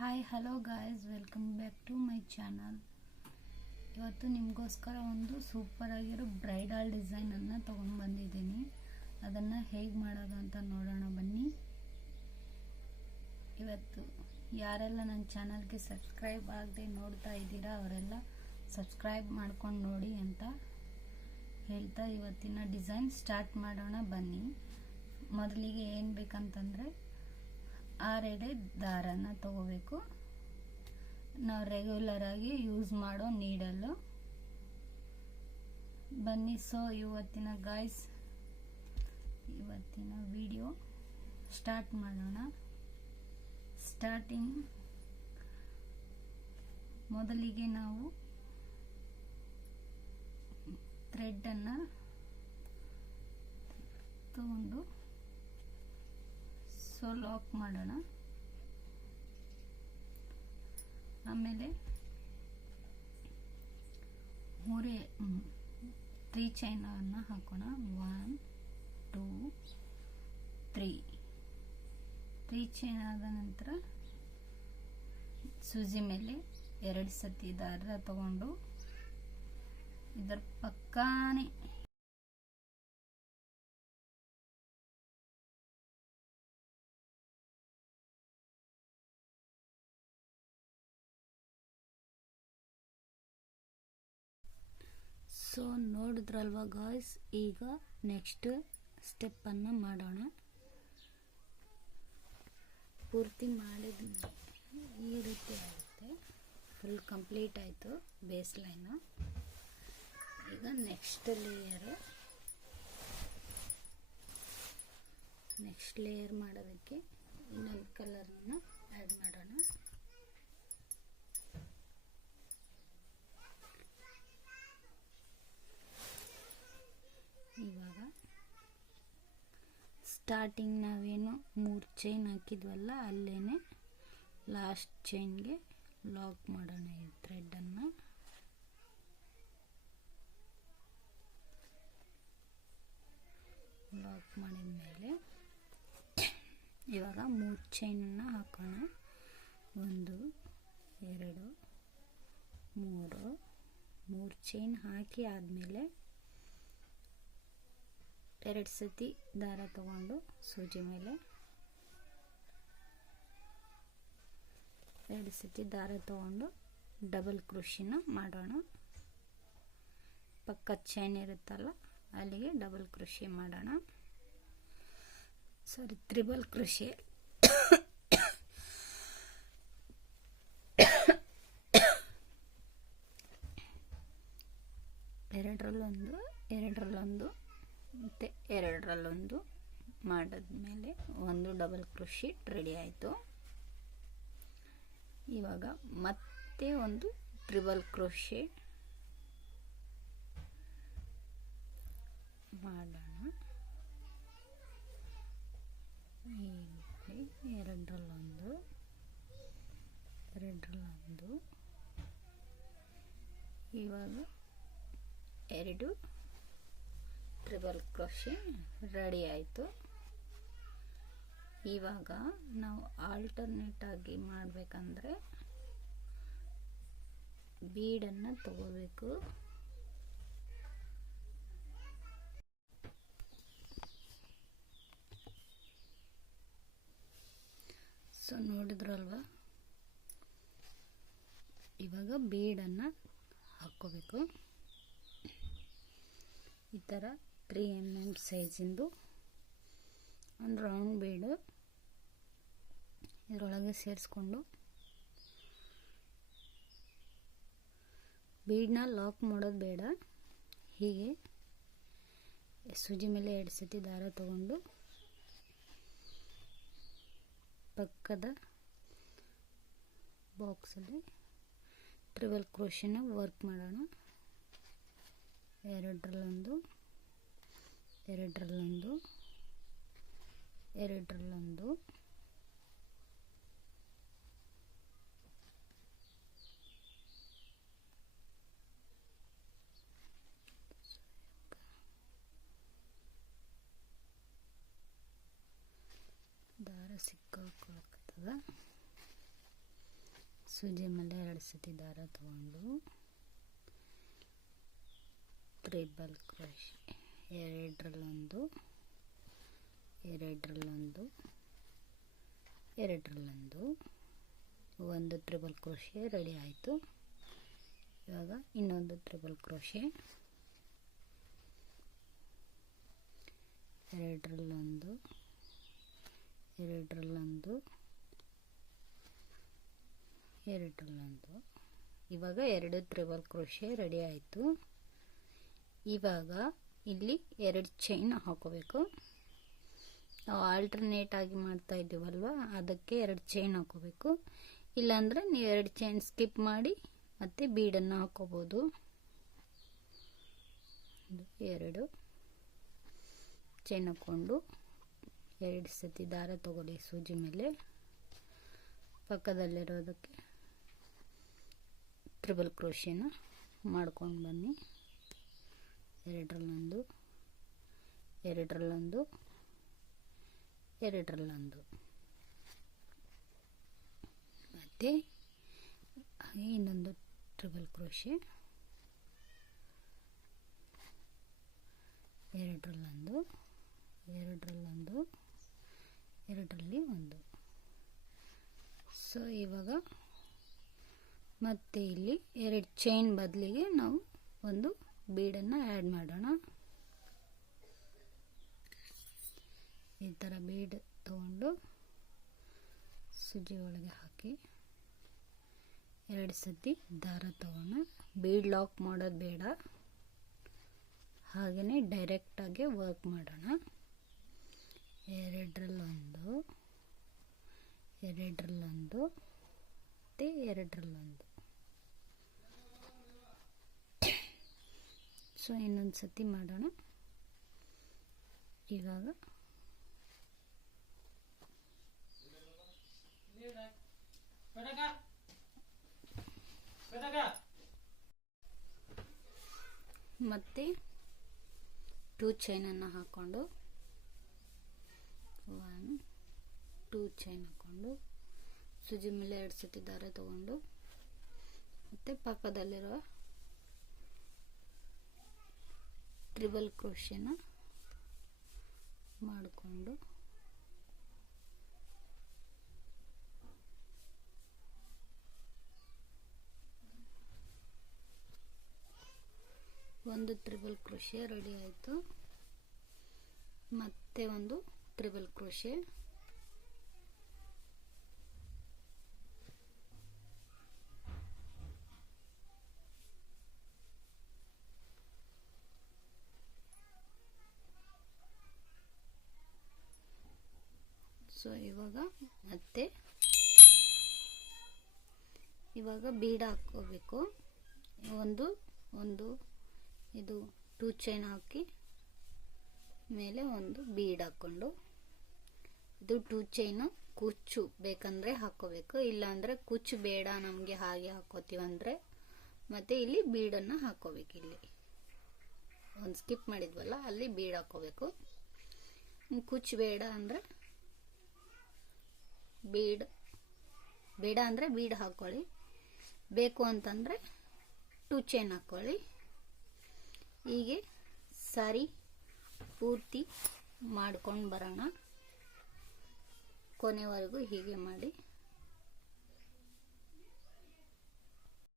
Hi hello guys, welcome back to my channel. ಇವತ್ತು ನಿಮಗೋಸ್ಕರ ಒಂದು ಸೂಪರ್ ಆಗಿರೋ ಬ್ರೈಡಲ್ ಡಿಸೈನನ್ನು ತೊಗೊಂಡು ಬಂದಿದ್ದೀನಿ. ಅದನ್ನು ಹೇಗೆ ಮಾಡೋದು ಅಂತ ನೋಡೋಣ ಬನ್ನಿ. ಇವತ್ತು ಯಾರೆಲ್ಲ ನನ್ನ ಚಾನಲ್ಗೆ ಸಬ್ಸ್ಕ್ರೈಬ್ ಆಗದೆ ನೋಡ್ತಾ ಇದ್ದೀರಾ ಅವರೆಲ್ಲ ಸಬ್ಸ್ಕ್ರೈಬ್ ಮಾಡ್ಕೊಂಡು ನೋಡಿ ಅಂತ ಹೇಳ್ತಾ ಇವತ್ತಿನ ಡಿಸೈನ್ ಸ್ಟಾರ್ಟ್ ಮಾಡೋಣ ಬನ್ನಿ. ಮೊದಲಿಗೆ ಏನು ಬೇಕಂತಂದರೆ 6 ಎಳೆ ದಾರನ ತಗೋಬೇಕು. ನಾವು ರೆಗ್ಯುಲರ್ ಆಗಿ ಯೂಸ್ ಮಾಡೋ ನೀಡಲ್ಲು. ಬನ್ನಿ, ಇವತ್ತಿನ ವಿಡಿಯೋ ಸ್ಟಾರ್ಟ್ ಮಾಡೋಣ. ಮೊದಲಿಗೆ ನಾವು ಥ್ರೆಡನ್ನು ತಗೊಂಡು ಲಾಕ್ ಮಾಡೋಣ. ಆಮೇಲೆ 3 ಚೈನನ್ನು ಹಾಕೋಣ. 1 2 3 ಚೈನ್ ಆದ ನಂತರ ಸೂಜಿ ಮೇಲೆ 2 ಸತಿ ದಾರ ತಗೊಂಡು ಇದರ ಪಕ್ಕಾನೆ ನೋಡಿದ್ರಲ್ವಾ ಗಾಯ್ಸ್, ಈಗ ನೆಕ್ಸ್ಟ್ ಸ್ಟೆಪ್ಪನ್ನು ಮಾಡೋಣ. ಪೂರ್ತಿ ಮಾಡಿದ ಈ ರೀತಿ ಆಗುತ್ತೆ. ಫುಲ್ ಕಂಪ್ಲೀಟ್ ಆಯಿತು ಬೇಸ್ ಲೈನು. ಈಗ ನೆಕ್ಸ್ಟ್ ಲೇಯರ್ ಮಾಡೋದಕ್ಕೆ ಇನ್ನೊಂದು ಕಲರನ್ನು ಆ್ಯಡ್ ಮಾಡೋಣ. ಇವಾಗ ಸ್ಟಾರ್ಟಿಂಗ್ ನಾವೇನು 3 ಚೈನ್ ಹಾಕಿದ್ವಲ್ಲ ಅಲ್ಲೇನೆ ಲಾಸ್ಟ್ ಚೈನ್ಗೆ ಲಾಕ್ ಮಾಡೋಣ. ಈ ಥ್ರೆಡನ್ನು ಲಾಕ್ ಮಾಡಿದ ಮೇಲೆ ಇವಾಗ 3 ಚೈನನ್ನು ಹಾಕೋಣ. 1 2 3 ಚೈನ್ ಹಾಕಿ ಆದಮೇಲೆ 2 ಸತಿ ದಾರ ತಗೊಂಡು ಸೂಜಿ ಮೇಲೆ 2 ಸತಿ ದಾರ ತಗೊಂಡು ಡಬಲ್ ಕ್ರೋಶಿನ ಮಾಡೋಣ. ಪಕ್ಕದ ಚೈನ್ ಇರುತ್ತಲ್ಲ ಅಲ್ಲಿಗೆ ಡಬಲ್ ಕ್ರೋಶಿ ಮಾಡೋಣ. Triple crochet. ಎರಡರಲ್ಲೊಂದು ಮತ್ತು ಎರಡರಲ್ಲೊಂದು ಮಾಡಿದ್ಮೇಲೆ 1 ಡಬಲ್ ಕ್ರೋಶಿಟ್ ರೆಡಿ ಆಯಿತು. ಇವಾಗ ಮತ್ತೆ ಒಂದು ಟ್ರಿಬಲ್ ಕ್ರೋಶೆ ಮಾಡೋಣ. ಎರಡರಲ್ಲೊಂದು ಇವಾಗ 2 ಟ್ರಿಬಲ್ ಕ್ರೋಶೆ ರೆಡಿ ಆಯಿತು. ಇವಾಗ ನಾವು ಆಲ್ಟರ್ನೇಟ್ ಆಗಿ ಮಾಡಬೇಕಂದ್ರೆ ಬೀಡನ್ನು ತಗೋಬೇಕು. ನೋಡಿದ್ರಲ್ವ, ಇವಾಗ ಬೀಡನ್ನು ಹಾಕ್ಕೋಬೇಕು. ಈ ಥರ 3 mm ಸೈಜಿಂದು ಒಂದು ರೌಂಡ್ ಬೀಡು ಇದರೊಳಗೆ ಸೇರಿಸ್ಕೊಂಡು ಬೀಡನ್ನ ಲಾಕ್ ಮಾಡೋದು ಬೇಡ. ಹೀಗೆ ಸೂಜಿ ಮೇಲೆ 2 ಸತಿ ದಾರ ತಗೊಂಡು ಪಕ್ಕದ ಬಾಕ್ಸಲ್ಲಿ ಟ್ರಿಬಲ್ ಕ್ರೋಶಿನ ವರ್ಕ್ ಮಾಡೋಣ. ಎರಡರಲ್ಲೊಂದು ದಾರ ಸಿಕ್ಕಾಕೊಳಕತ್ತದ. ಸೂಜಿ ಮೇಲೆ 2 ಸತಿ ದಾರ ತಗೊಂಡು ಟ್ರಿಬಲ್ ಕ್ರೋಶೆ, ಎರಡರಲ್ಲೊಂದು, ಎರಡರಲ್ಲೊಂದು, ಎರಡರಲ್ಲೊಂದು, ಒಂದು ಟ್ರಿಬಲ್ ಕ್ರೋಶೆ ರೆಡಿ ಆಯಿತು. ಇವಾಗ ಇನ್ನೊಂದು ಟ್ರಿಬಲ್ ಕ್ರೋಶೆ, ಎರಡರಲ್ಲೊಂದು, ಎರಡರಲ್ಲೊಂದು, ಎರಡರಲ್ಲೊಂದು. ಇವಾಗ 2 ಟ್ರಿಬಲ್ ಕ್ರೋಶೆ ರೆಡಿ ಆಯಿತು. ಇವಾಗ ಇಲ್ಲಿ 2 ಚೈನ್ ಹಾಕೋಬೇಕು. ನಾವು ಆಲ್ಟರ್ನೇಟ್ ಆಗಿ ಮಾಡ್ತಾ ಇದ್ದೀವಲ್ವ, ಅದಕ್ಕೆ 2 ಚೈನ್ ಹಾಕೋಬೇಕು. ಇಲ್ಲಾಂದರೆ ನೀವು 2 ಚೈನ್ ಸ್ಕಿಪ್ ಮಾಡಿ ಮತ್ತೆ ಬೀಡನ್ನು ಹಾಕೋಬೋದು. 2 ಚೈನ್ ಹಾಕ್ಕೊಂಡು 2 ಸತಿ ದಾರ ತಗೊಳ್ಳಿ ಸೂಜಿ ಮೇಲೆ. ಪಕ್ಕದಲ್ಲಿರೋದಕ್ಕೆ ಟ್ರಿಬಲ್ ಕ್ರೋಶೆನ ಮಾಡ್ಕೊಂಡು ಬನ್ನಿ. ಎರಡರಲ್ಲೊಂದು, ಎರಡರಲ್ಲೊಂದು, ಎರಡರಲ್ಲೊಂದು, ಮತ್ತು ಇನ್ನೊಂದು ಟ್ರಿಬಲ್ ಕ್ರೋಶೆ, ಎರಡರಲ್ಲೊಂದು, ಎರಡರಲ್ಲೊಂದು, ಎರಡರಲ್ಲಿ ಒಂದು. ಸೊ ಇವಾಗ ಮತ್ತೆ ಇಲ್ಲಿ 2 ಚೈನ್ ಬದಲಿಗೆ ನಾವು ಒಂದು ಬೀಡನ್ನು ಆ್ಯಡ್ ಮಾಡೋಣ. ಈ ಥರ ಬೀಡ್ ತಗೊಂಡು ಸೂಜಿ ಒಳಗೆ ಹಾಕಿ 2 ಸತಿ ದಾರ ತಗೋಣ. ಬೀಡ್ ಲಾಕ್ ಮಾಡೋದು ಬೇಡ, ಹಾಗೆಯೇ ಡೈರೆಕ್ಟಾಗಿ ವರ್ಕ್ ಮಾಡೋಣ. ಎರಡರಲ್ಲೊಂದು, ಎರಡರಲ್ಲೊಂದು, ಮತ್ತು ಎರಡರಲ್ಲೊಂದು. ಸೊ ಇನ್ನೊಂದು ಸತಿ ಮಾಡೋಣ. ಇವಾಗ ಮತ್ತೆ 2 ಚೈನನ್ನು ಹಾಕ್ಕೊಂಡು 1 2 ಚೈನ್ ಹಾಕ್ಕೊಂಡು ಸೂಜಿ ಮೇಲೆ 2 ಸತಿ ದಾರ ತಗೊಂಡು ಮತ್ತೆ ಪಕ್ಕದಲ್ಲಿರುವ ಟ್ರಿಬಲ್ ಕ್ರೋಶೆನ ಮಾಡಿಕೊಂಡು ಒಂದು ಟ್ರಿಬಲ್ ಕ್ರೋಶೆ ರೆಡಿ ಆಯಿತು. ಮತ್ತೆ ಒಂದು ಟ್ರಿಬಲ್ ಕ್ರೋಶೆ, ಸೊ ಇವಾಗ ಬೀಡ್ ಹಾಕೋಬೇಕು. ಒಂದು ಇದು 2 ಚೈನ್ ಹಾಕಿ ಮೇಲೆ ಒಂದು ಬೀಡ್ ಹಾಕ್ಕೊಂಡು, ಇದು 2 ಚೈನ್ ಕುಚ್ಚು ಬೇಕಂದರೆ ಹಾಕೋಬೇಕು, ಇಲ್ಲಾಂದರೆ ಕುಚ್ಚು ಬೇಡ ನಮಗೆ ಹಾಗೆ ಹಾಕೋತೀವಂದರೆ ಮತ್ತೆ ಇಲ್ಲಿ ಬೀಡನ್ನು ಹಾಕೋಬೇಕು. ಇಲ್ಲಿ ಒಂದು ಸ್ಕಿಪ್ ಮಾಡಿದ್ವಲ್ಲ ಅಲ್ಲಿ ಬೀಡ್ ಹಾಕೋಬೇಕು. ಕುಚ್ಚು ಬೇಡ ಅಂದರೆ ಬೀಡ್ ಹಾಕೊಳ್ಳಿ, ಬೇಕು ಅಂತಂದರೆ 2 ಚೈನ್ ಹಾಕ್ಕೊಳ್ಳಿ. ಹೀಗೆ ಸಾರಿ ಪೂರ್ತಿ ಮಾಡ್ಕೊಂಡು ಬರೋಣ. ಕೊನೆವರೆಗೂ ಹೀಗೆ ಮಾಡಿ.